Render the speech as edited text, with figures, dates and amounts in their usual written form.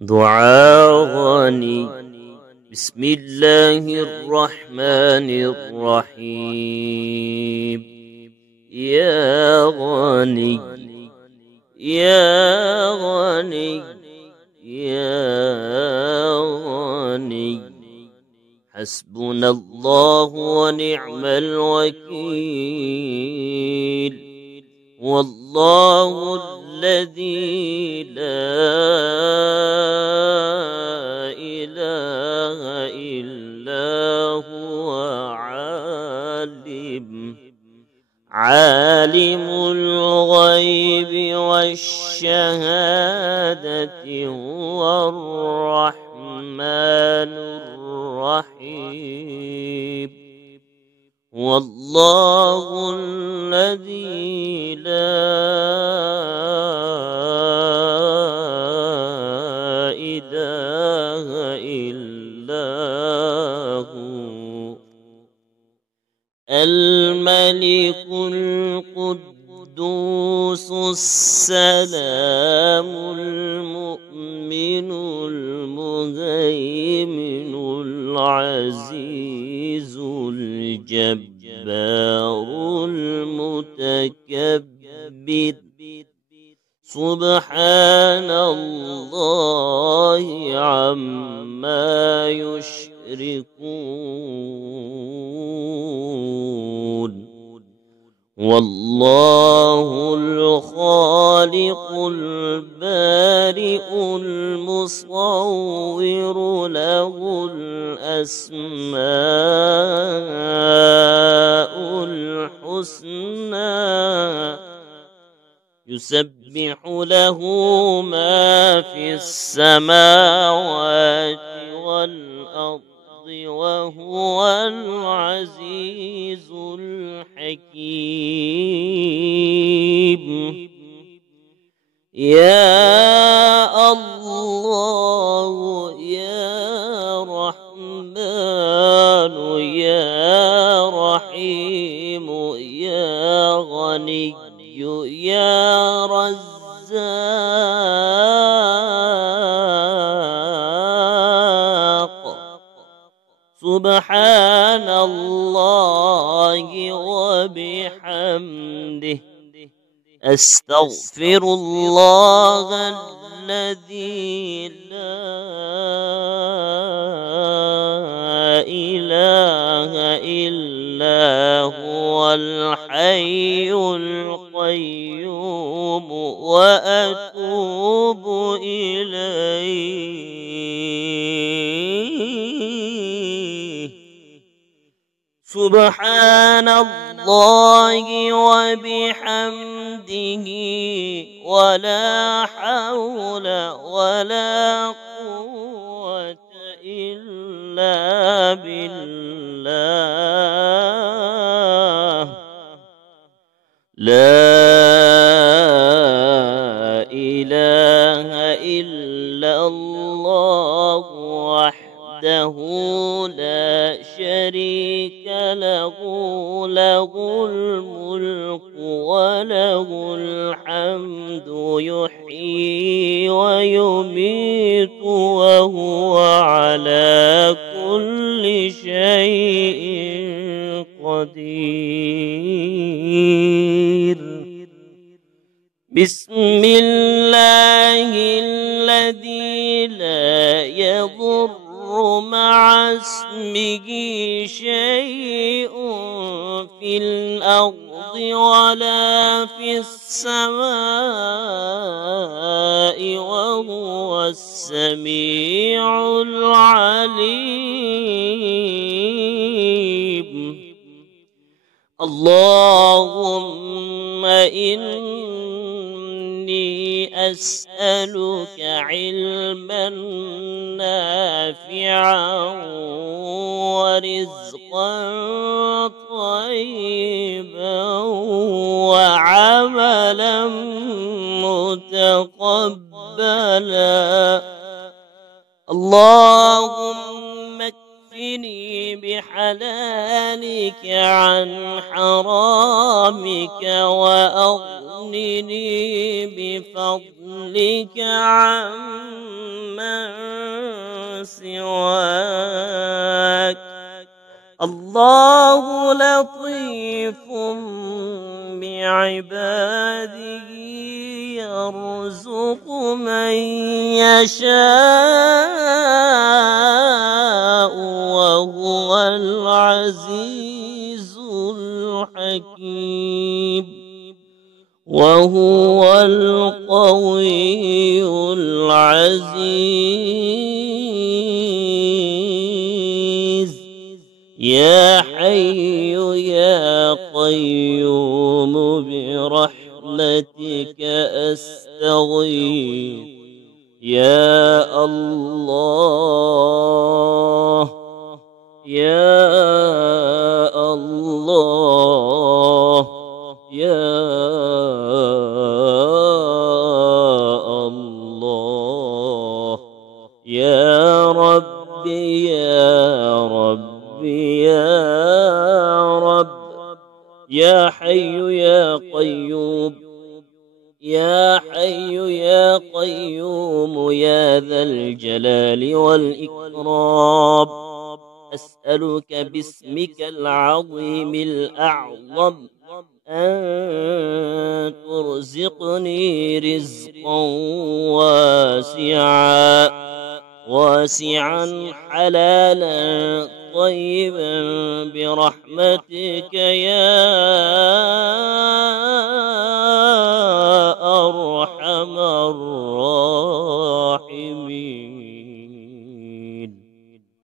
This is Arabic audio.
دعاء غني. بسم الله الرحمن الرحيم. يا غني يا غني يا غني، حسبنا الله ونعم الوكيل، والله الذي لا إله إلا هو عالم الغيب والشهادة، هو الرحمن الرحيم، والله الذي لا إله إلا هو الملك القدوس السلام المؤمن المهيمن العزيز الجبار المتكبر، سبحان الله عما يشركون، والله الخالق البارئ المصور، له الأسماء الحسنى، يسبح له ما في السماوات والأرض، وهو العزيز الحكيم. يا الله يا رحمن يا رحيم، يا غني يا رزاق، سبحان الله وبحمده، أستغفر الله الذي لا إله إلا هو الحي القيوم، وأتوب إليه. سبحان الله وبحمده، ولا حول ولا قوة إلا بالله. لا إله إلا الله وحده لا شريك له، له الملك وله الحمد، يحيي ويميت وهو على كل شيء قدير. بسم الله الذي لا يضر مع اسمه شيء في الأرض ولا في السماء، وهو السميع العليم. اللهم إني أسألك علما نافعا ورزقا طيبا وعملا متقبلا. اللهم اكفني بحلالك عن حرامك، وأغنني بفضلك عمن والله لطيف بعباده يرزق من يشاء وهو العزيز الحكيم وهو القوي العزيز يا حي يا قيوم برحمتك أستغيث يا الله يا الله يا الله يا ربي يا ربي يا رب يا حي يا قيوم يا حي يا قيوم يا ذا الجلال والإكرام أسألك باسمك العظيم الأعظم أن ترزقني رزقا واسعا حلالا طيبا برحمتك يا